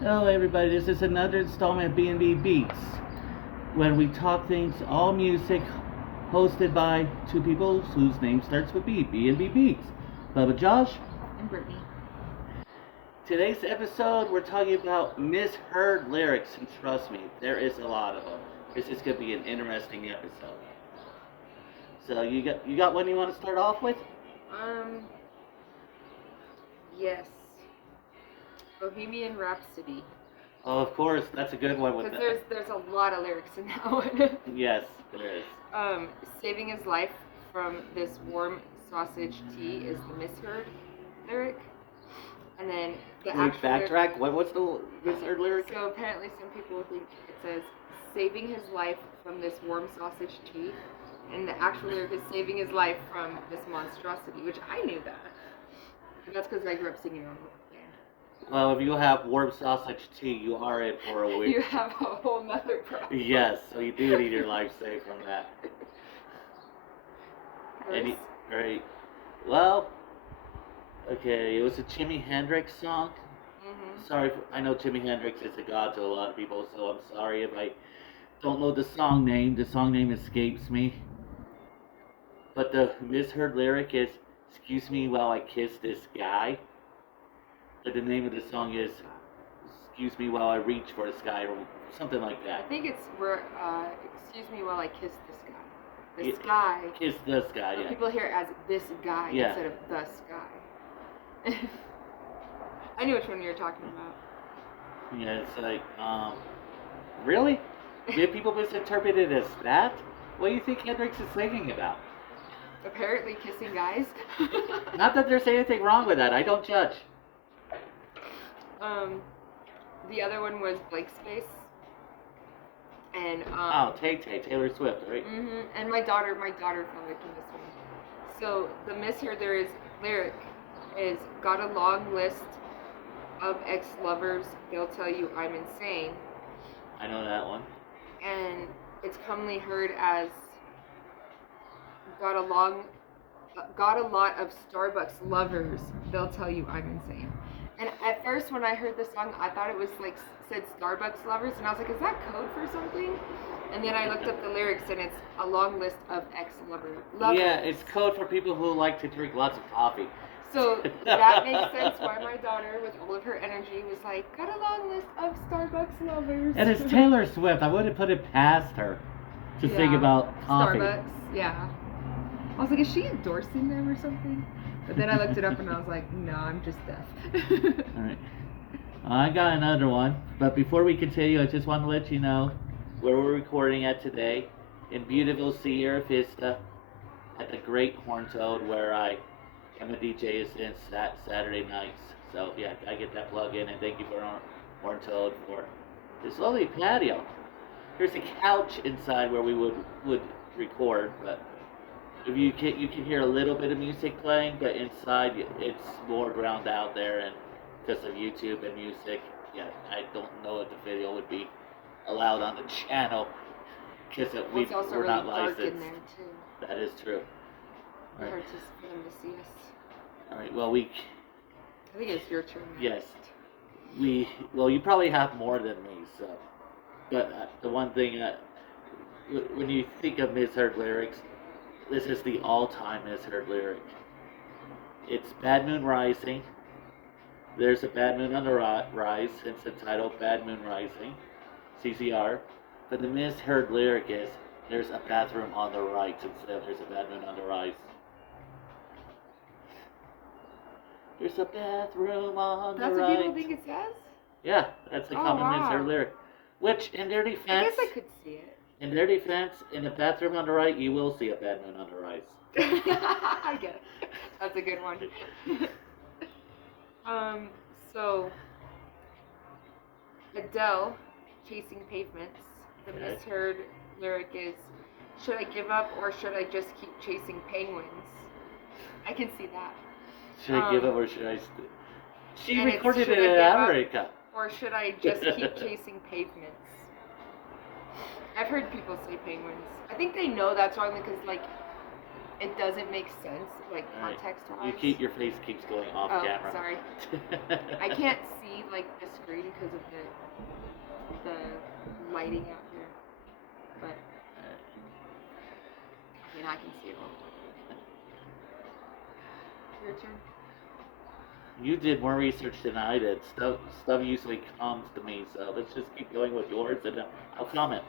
Hello, everybody. This is another installment of B&B Beats, when we talk things all music, hosted by two people whose name starts with B. B&B Beats. Bubba Josh. And Brittany. Today's episode, we're talking about misheard lyrics, and trust me, there is a lot of them. This is gonna be an interesting episode. So you got one you want to start off with? Um, yes. Bohemian Rhapsody. Oh, of course, that's a good one with Because that. there's a lot of lyrics in that one. Yes, there is. Saving his life from this warm sausage tea is the misheard lyric. And then the Can we actual backtrack? What's the misheard lyric? So apparently some people think it says saving his life from this warm sausage tea. And the actual lyric is saving his life from this monstrosity, which I knew that. And that's because I grew up singing on the band. Well, if you have warm sausage tea, you are in for a week. You have a whole nother problem. Yes, so you do need your life saved from that. Right. Well, okay, it was a Jimi Hendrix song. Sorry, I know Jimi Hendrix is a god to a lot of people, so I'm sorry if I don't know the song name. The song name escapes me. But the misheard lyric is, "Excuse me while I kiss this guy." But the name of the song is, "Excuse me while I reach for the sky," or something like I that. think it's excuse me while I kiss this guy. This guy. Kiss this guy, So yeah. people hear it as this guy Yeah. instead of the sky. I knew which one you were talking about. Yeah, it's like, really? Did people misinterpret it as that? What do you think Hendrix is singing about? Apparently kissing guys. Not that there's anything wrong with that. I don't judge. The other one was Blank Space. And Taylor Swift, right? And my daughter fell victim this one. So the misheard lyric is got a long list of ex-lovers. They'll tell you I'm insane. I know that one. And it's commonly heard as got a lot of Starbucks lovers. They'll tell you I'm insane. And at first, when I heard the song, I thought it was like said Starbucks lovers, and I was like, is that code for something? And then I looked up the lyrics, and it's a long list of ex-lovers. Yeah, it's code for people who like to drink lots of coffee. So that makes sense why my daughter, with all of her energy, was like, got a long list of Starbucks lovers. And it's Taylor Swift. I wouldn't put it past her to think about coffee. Starbucks, yeah. I was like, is she endorsing them or something? But then I looked it up and I was like, no, I'm just deaf. All right. I got another one, but before we continue, I just want to let you know where we're recording at today, in beautiful Sierra Vista, at the Great Horn Toad, where I am a DJ since Saturday nights. So yeah, I get that plug in, and thank you for Horn Toad for this lovely patio. There's a couch inside where we would record, but if you can hear a little bit of music playing, but inside it's more drowned out there, and because of YouTube and music, yeah, I don't know if the video would be allowed on the channel because it's also we're really not dark licensed. in there too. That is true. It's hard for them to see us. All right. Well, I think it's your turn. Yes. Well, you probably have more than me, so. But the one thing when you think of misheard lyrics, this is the all-time misheard lyric. It's Bad Moon Rising. There's a bad moon on the rise, hence the title Bad Moon Rising, CCR. But the misheard lyric is there's a bathroom on the right instead of there's a bad moon on the rise. There's a bathroom on the right. That's what people think it says? Yeah, that's a common misheard lyric. Which, in their defense, I guess I could see it. In their defense, in the bathroom on the right, you will see a bad moon on the rise. I get it. That's a good one. So Adele, Chasing Pavements. The misheard lyric is, should I give up or should I just keep chasing penguins? I can see that. Should I give up or should I She recorded it in in America. Or should I just keep chasing pavements? I've heard people say penguins. I think they know that's wrong because, like, it doesn't make sense, like All right. context-wise. Your face keeps going off Oh, camera. sorry. I can't see like the screen because of the lighting out here, but I mean I can see it all. Your turn. You did more research than I did. Stuff usually comes to me, so let's just keep going with yours, and I'll comment.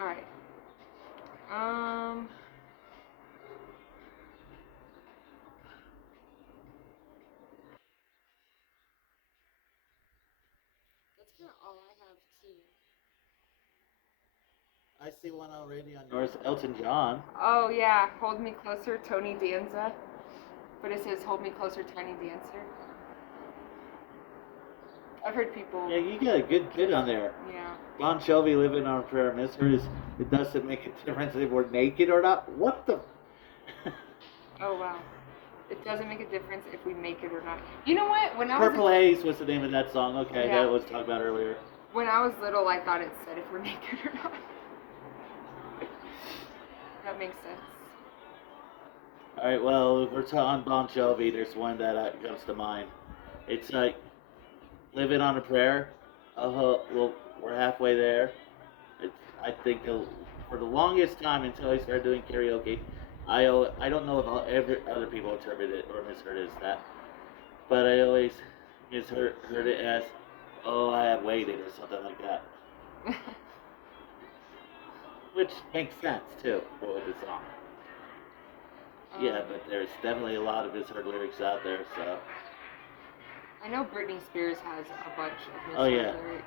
All right. That's kind of all I have too. I see one already on yours, Elton John. Oh yeah, Hold Me Closer, Tony Danza. But it says Hold Me Closer, Tiny Dancer. I've heard people. Yeah, you got a good kid on there. Yeah. Bon Jovi, Living on a Prayer. Misheard is, it doesn't make a difference if we're naked or not. What the? Oh wow. It doesn't make a difference if we make it or not. You know what? When I Purple Haze was the name of that song. Okay, Yeah. that was talked about earlier. When I was little, I thought it said if we're naked or not. That makes sense. All right, well, if we're on Bon Jovi, there's one that comes to mind. It's like Living on a Prayer. Well, we're halfway there. I think for the longest time until I started doing karaoke, I don't know if other people interpret it or misheard it as that, but I always misheard it as, "Oh, I have waited" or something like that, which makes sense too for the song. Yeah, but there's definitely a lot of misheard lyrics out there, so. I know Britney Spears has a bunch of misheard Oh, yeah. lyrics.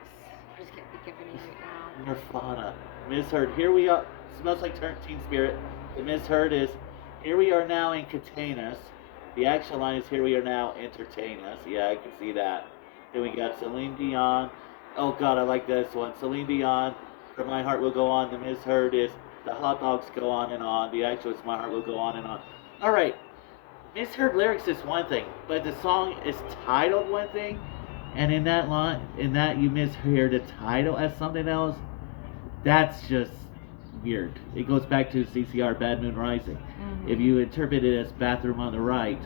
I just can't think of any right now. Nirvana. Misheard. Here we are. Smells like Teen Spirit. The misheard is, here we are now and contain us. The actual line is, here we are now, entertain us. Yeah, I can see that. Then we got Celine Dion. Oh God, I like this one. Celine Dion, For My Heart Will Go On. The misheard is, the hot dogs go on and on. The actual is, My Heart Will Go On and on. All right. Misheard lyrics is one thing, but the song is titled one thing, and in that line, you mishear the title as something else. That's just weird. It goes back to CCR, Bad Moon Rising. Mm-hmm. If you interpret it as Bathroom on the Right,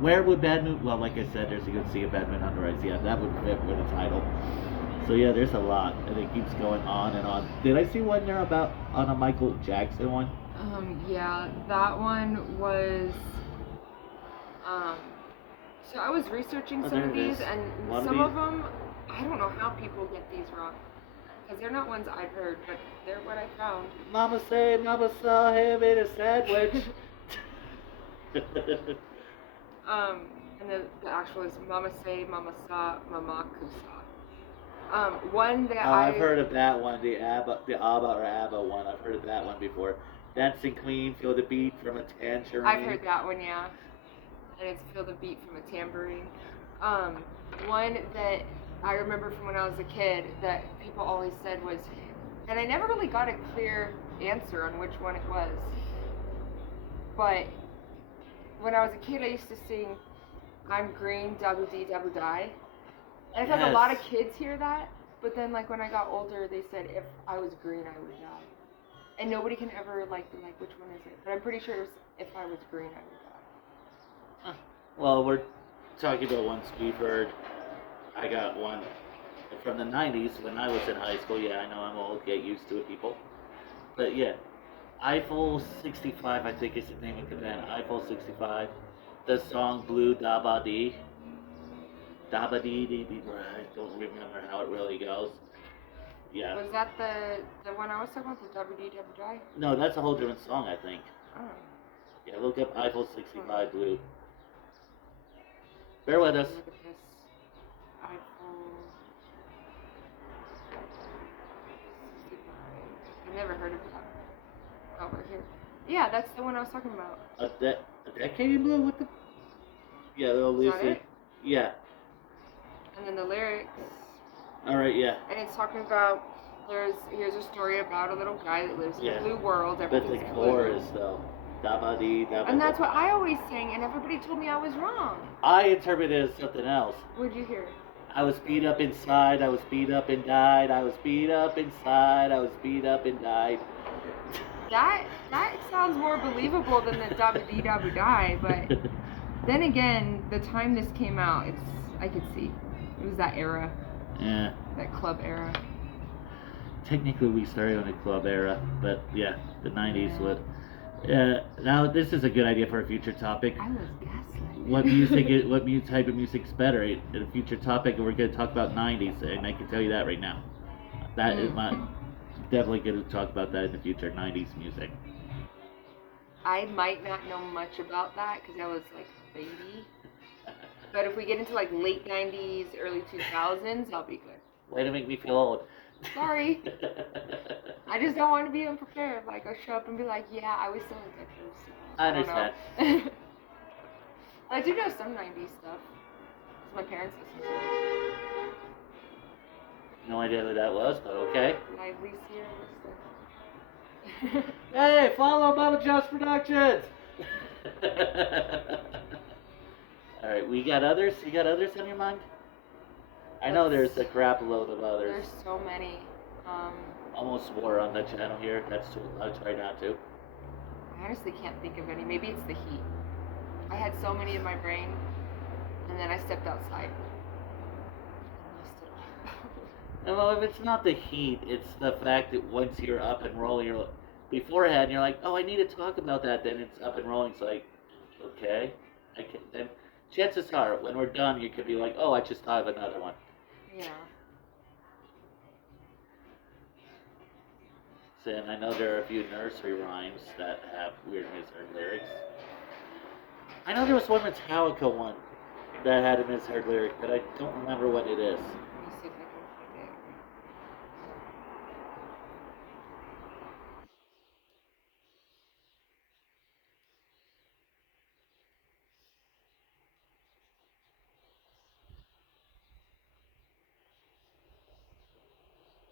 where would Bad Moon? Well, like I said, you can see a Bad Moon on the Right. Yeah, that would fit with the title. So yeah, there's a lot, and it keeps going on and on. Did I see one there about on a Michael Jackson one? Yeah, that one was. So I was researching some of these, and some of them, I don't know how people get these wrong, because they're not ones I've heard, but they're what I found. Mama said, Mama saw him in a sandwich. And the actual is Mama say, Mama saw, Mama kusa. One that I've heard of that one, the ABBA or ABBA one. I've heard of that one before. Dancing Queen, Feel the Beat from a Tangerine. I've heard that one, yeah. And it's Feel the Beat from a Tambourine. One that I remember from when I was a kid that people always said was, and I never really got a clear answer on which one it was. But when I was a kid, I used to sing, I'm green, double D, double die. And I feel like a lot of kids hear that, but then like when I got older, they said if I was green, I would die. And nobody can ever like be like, which one is it? But I'm pretty sure it was, if I was green, I would die. Well, we're talking about ones we've heard. I got one from the 90s when I was in high school. Yeah, I know I'm old, get used to it, people. But yeah, Eiffel 65, I think is the name of the band. Eiffel 65. The song Blue Daba Dee. Daba Dee Dee Dee. I don't remember how it really goes. Yeah. Was that the one I was talking about, the WDWI? No, that's a whole different song, I think. Oh. Yeah, look up Eiffel 65 Blue. Bear with us. Look at this. Eiffel 65. I've never heard of that. Over here. Yeah, that's the one I was talking about. A decade in blue? What the? Yeah, they'll lose it. Yeah. And then the lyrics. Alright, yeah. And it's talking about, here's a story about a little guy that lives in a blue world. But the chorus, though. Da-ba-dee, da-ba-dee. And that's what I always sang, and everybody told me I was wrong. I interpreted it as something else. What'd you hear? I was beat up inside, I was beat up and died, I was beat up inside, I was beat up and died. That sounds more believable than the Dabba-dee Dabba-die, but then again, the time this came out, I could see. It was that era. Yeah. That club era. Technically, we started on the club era, but yeah, the 90s would. Now, this is a good idea for a future topic. I was gaslighted. What type of music's better? In a future topic, we're going to talk about 90s, and I can tell you that right now. That is my definitely going to talk about that in the future, 90s music. I might not know much about that because I was like a baby. But if we get into like late 90s, early 2000s, I'll be good. Way to make me feel old. Sorry. I just don't want to be unprepared. Like, I'll show up and be like, yeah, I was still in Texas. I understand. I do know some 90s stuff. Because my parents listen to it. No idea who that was, but okay. Lively Sierra. Hey, follow Mama Joe's Productions! Alright, we got others? You got others on your mind? I know there's a crap load of others. There's so many. Almost swore on the channel here. I'll try not to. I honestly can't think of any. Maybe it's the heat. I had so many in my brain, and then I stepped outside. Well, if it's not the heat, it's the fact that once you're up and rolling, beforehand, you're like, oh, I need to talk about that. Then it's up and rolling. It's like, okay, I can. Then chances are, when we're done, you could be like, oh, I just thought of another one. Yeah. And I know there are a few nursery rhymes that have weird misheard lyrics. I know there was one Metallica one that had a misheard lyric, but I don't remember what it is. Let me see if I can find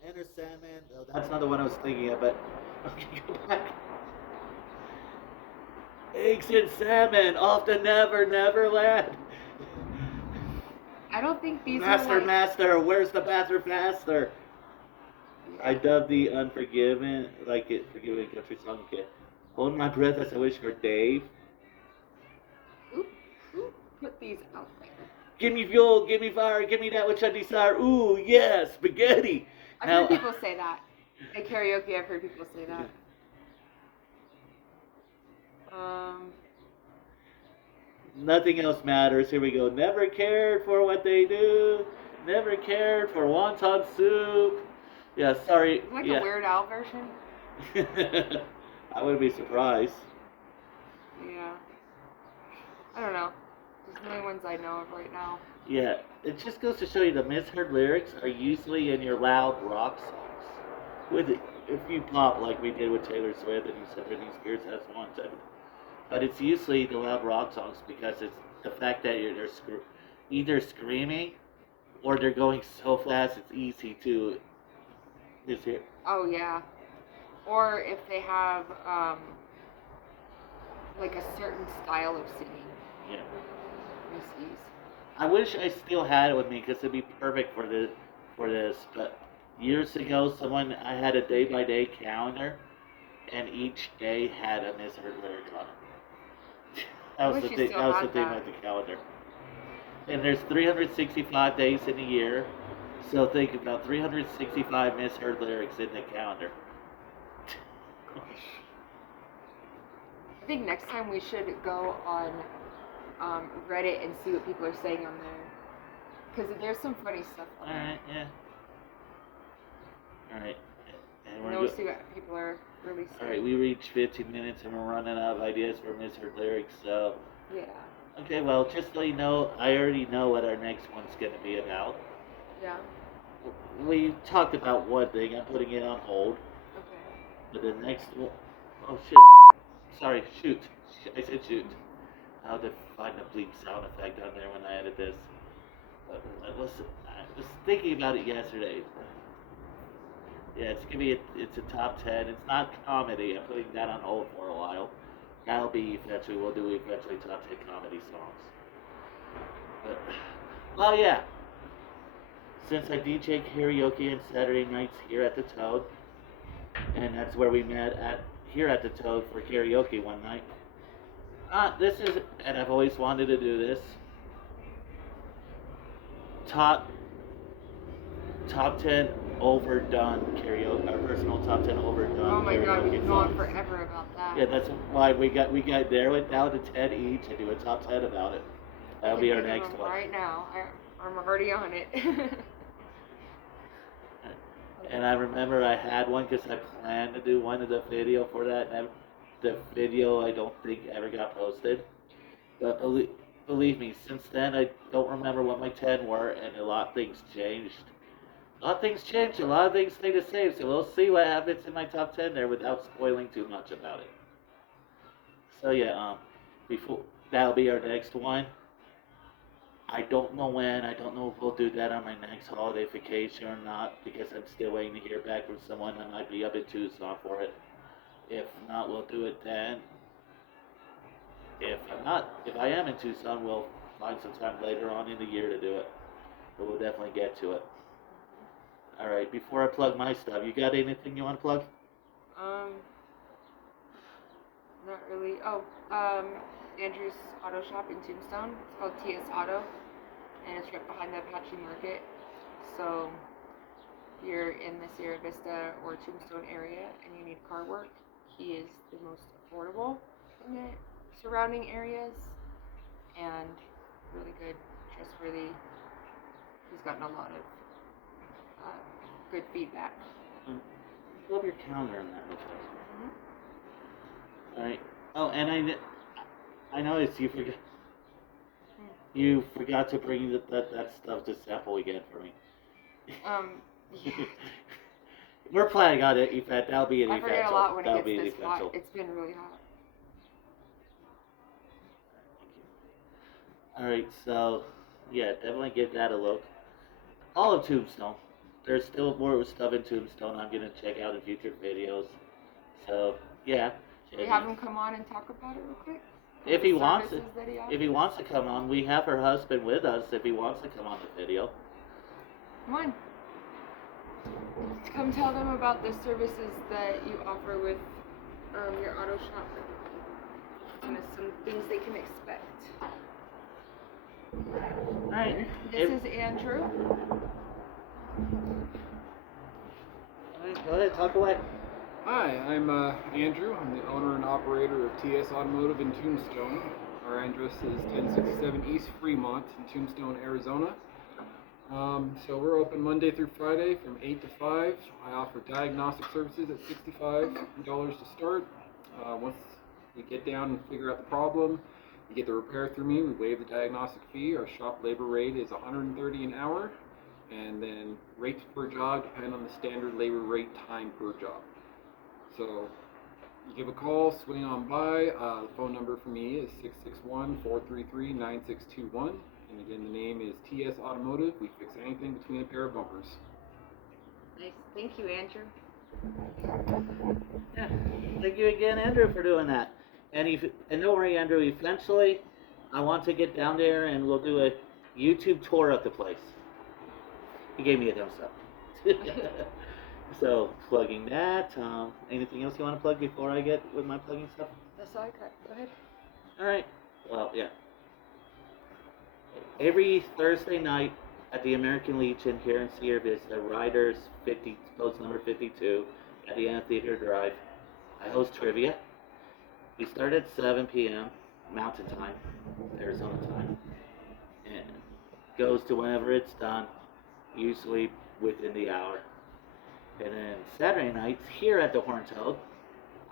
it. Enter Sandman. No, that's not the one I was thinking of, but okay, go back. Eggs and salmon off the Neverland. I don't think these Master, are like... Master, where's the bathroom faster? I dub the Unforgiven, like it, Forgiven country song. Okay. Hold my breath as I wish for Dave. Who put these out there? Give me fuel, give me fire, give me that which I desire. Ooh, yes, spaghetti. I've heard people say that. At karaoke, I've heard people say that. Nothing else matters. Here we go. Never cared for what they do. Never cared for wonton soup. Yeah, sorry. Like a Weird Al version? I wouldn't be surprised. Yeah. I don't know. There's the only ones I know of right now. Yeah, it just goes to show you the misheard lyrics are usually in your loud rock songs. If you pop like we did with Taylor Swift and you said Britney Spears has one, but it's usually the loud rock songs because it's the fact that they're either screaming or they're going so fast it's easy to mishear. Oh yeah. Or if they have like a certain style of singing. Yeah. Misuse. I wish I still had it with me because it'd be perfect for this. But years ago, I had a day-by-day calendar, and each day had a misheard lyric on it. That was the thing with the calendar. And there's 365 days in a year, so think about 365 misheard lyrics in the calendar. I think next time we should go on Reddit and see what people are saying on there. Because there's some funny stuff on there. Alright, yeah. Alright. And we'll see what people are really saying. Alright, we reached 15 minutes and we're running out of ideas for misheard lyrics, so... Yeah. Okay, well, just so you know, I already know what our next one's going to be about. Yeah. We talked about one thing, I'm putting it on hold. Okay. But the next one... Oh, shit. Sorry, shoot. I said shoot. I'll have to find a bleep sound effect on there when I edit this. But I was thinking about it yesterday. Yeah, it's a top 10. It's not comedy. I'm putting that on hold for a while. That'll be we'll do eventually top 10 comedy songs. But, well, yeah. Since I DJ karaoke on Saturday nights here at the Toad, and that's where we met at here at the Toad for karaoke one night. This is, and I've always wanted to do this. Top 10 overdone karaoke, our personal top 10 overdone karaoke. Oh my god, we songs. could go on forever about that. Yeah, that's why we got narrow it down to 10 each and do a top 10 about it. That'll be our next one. Right now, I'm already on it. And I remember I had one because I planned to do one of the video for that, and the video I don't think ever got posted. But believe me, since then I don't remember what my 10 were, and a lot of things changed. A lot of things changed, a lot of things stay the same, so we'll see what happens in my top 10 there without spoiling too much about it. So yeah, before that'll be our next one. I don't know when. I don't know if we'll do that on my next holiday vacation or not, because I'm still waiting to hear back from someone. I might be up in Tucson for it. If not, we'll do it then. If I am in Tucson, we'll find some time later on in the year to do it. But we'll definitely get to it. Alright, before I plug my stuff, you got anything you want to plug? Not really. Andrew's Auto Shop in Tombstone. It's called TS Auto, and it's right behind the Apache Market. So, if you're in the Sierra Vista or Tombstone area and you need car work, he is the most affordable in the surrounding areas, and really good, trustworthy. He's gotten a lot of good feedback. Pull up your calendar on that real quick. Alright. Oh, and I noticed you forgot. You forgot to bring that stuff to sample again for me. Yeah. We're planning on it, Yvette. That'll be an I event. forget a lot when That'll it be gets an this hot. event. It's been really hot. Alright, so yeah, definitely give that a look. All of Tombstone. There's still more stuff in Tombstone I'm gonna check out in future videos. So yeah. Should we have him come on and talk about it real quick? If he wants to, Services that he offers? if he wants to come on, we have her husband with us. If he wants to come on the video, Come on. Come tell them about the services that you offer with your auto shop. And some things they can expect. all right. This is Andrew. Go ahead, talk away. Hi, I'm Andrew. I'm the owner and operator of TS Automotive in Tombstone. Our address is 1067 East Fremont in Tombstone, Arizona. So we're open Monday through Friday from 8 to 5. I offer diagnostic services at $65 to start. Once we get down and figure out the problem, you get the repair through me, we waive the diagnostic fee. Our shop labor rate is $130 an hour, and then rates per job depend on the standard labor rate time per job. So you give a call, swing on by. The phone number for me is 661-433-9621. And again, the name is TS Automotive. We fix anything between a pair of bumpers. Nice. Thank you, Andrew. Yeah. Thank you again, Andrew, for doing that. And don't worry, Andrew. Eventually, I want to get down there and we'll do a YouTube tour of the place. He gave me a thumbs up. So, plugging that. Anything else you want to plug before I get with my plugging stuff? That's all I got. Go ahead. Alright. Well, yeah. Every Thursday night at the American Legion here in Sierra Vista, Riders 50, post number 52, at the Amphitheater Drive, I host trivia. We start at 7 p.m. Mountain Time, Arizona time, and goes to whenever it's done, usually within the hour. And then Saturday nights here at the Horn Toad,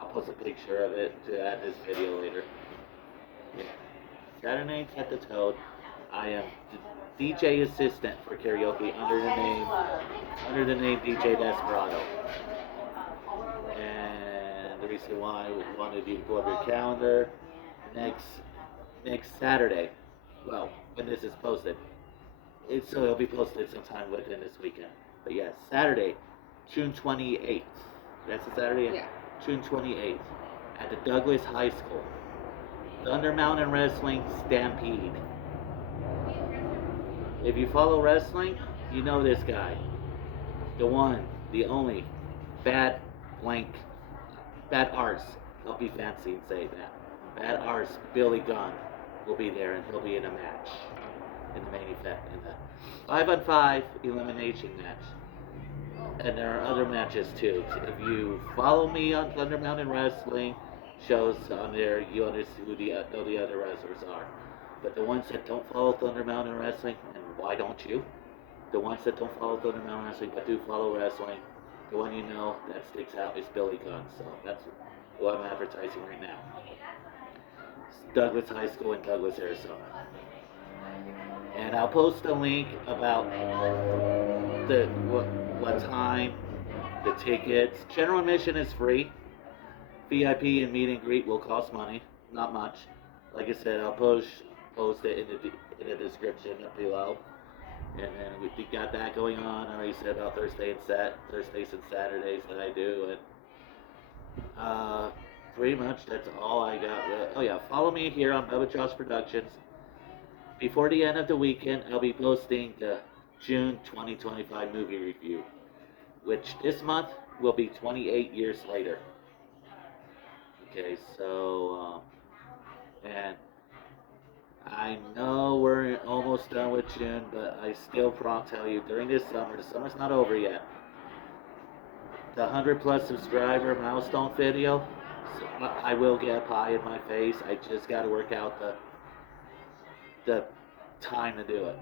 I'll post a picture of it to add this video later. Yeah. Saturday nights at the Toad, I am the DJ assistant for karaoke under the name DJ Desperado. And the reason why I wanted you to pull up your calendar, next Saturday, well, when this is posted, so it'll be posted sometime within this weekend. But yeah, Saturday, June 28th. That's a Saturday? Yeah. June 28th at the Douglas High School. Thunder Mountain Wrestling Stampede. If you follow wrestling, you know this guy. The one, the only, Bad Blank Bad Arts. I'll be fancy and say that. Bad Arts, Billy Gunn will be there, and he'll be in a match in the main event in the 5-on-5 elimination match. And there are other matches too. If you follow me on Thunder Mountain Wrestling shows on there, you understand who know the other wrestlers are. But the ones that don't follow Thunder Mountain Wrestling, and why don't you? The ones that don't follow Thunder Mountain Wrestling but do follow wrestling, the one you know that sticks out is Billy Gunn. So that's who I'm advertising right now. It's Douglas High School in Douglas, Arizona. And I'll post a link about the what time, the tickets. General admission is free. VIP and meet and greet will cost money, not much. Like I said, I'll post it in the description up below. And then we got that going on. I already said about Thursdays and Saturdays that I do, and pretty much that's all I got. Oh yeah, follow me here on Bubba Josh Productions. Before the end of the weekend, I'll be posting the June 2025 movie review, which this month will be 28 years later. Okay, so and I know we're almost done with June, but I still tell you, during this summer, the summer's not over yet. The 100+ subscriber milestone video, I will get a pie in my face. I just got to work out the time to do it.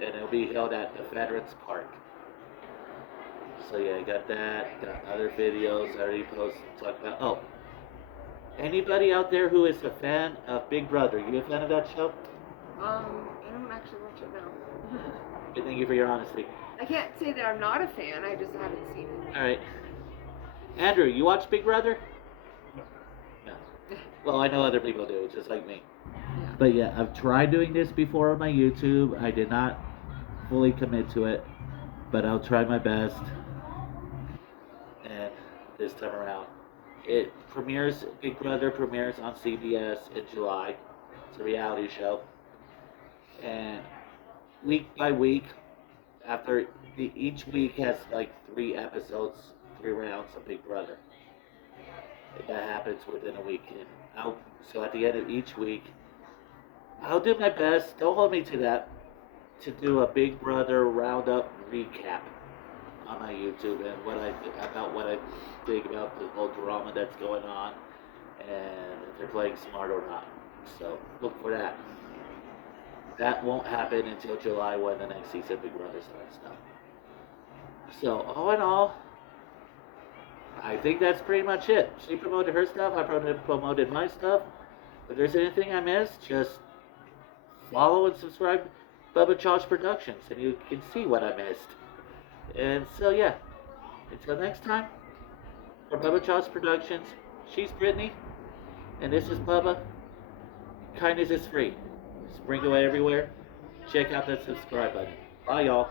And it'll be held at the Veterans Park. So yeah, I got that. Got other videos I already posted. Talk about. Oh, anybody out there who is a fan of Big Brother? You a fan of that show? I don't actually watch it now. Good, thank you for your honesty. I can't say that I'm not a fan. I just haven't seen it. All right, Andrew, you watch Big Brother? No. Well, I know other people do, just like me. Yeah. But yeah, I've tried doing this before on my YouTube. I did not fully commit to it, but I'll try my best. And this time around, Big Brother premieres on CBS in July. It's a reality show. And week by week, after each week has like 3 episodes, 3 rounds of Big Brother. That happens within a week. And so at the end of each week, I'll do my best. Don't hold me to that. To do a Big Brother roundup recap on my YouTube and what I think about the whole drama that's going on, and if they're playing smart or not. So look for that. That won't happen until July when the next season of Big Brother starts now. So all in all, I think that's pretty much it. She promoted her stuff. I promoted my stuff. If there's anything I missed, just follow and subscribe Bubba Josh Productions, and you can see what I missed. And so yeah, until next time, for Bubba Josh Productions, she's Brittany, and this is Bubba. Kindness is free. Sprinkle it everywhere. Check out that subscribe button. Bye, y'all.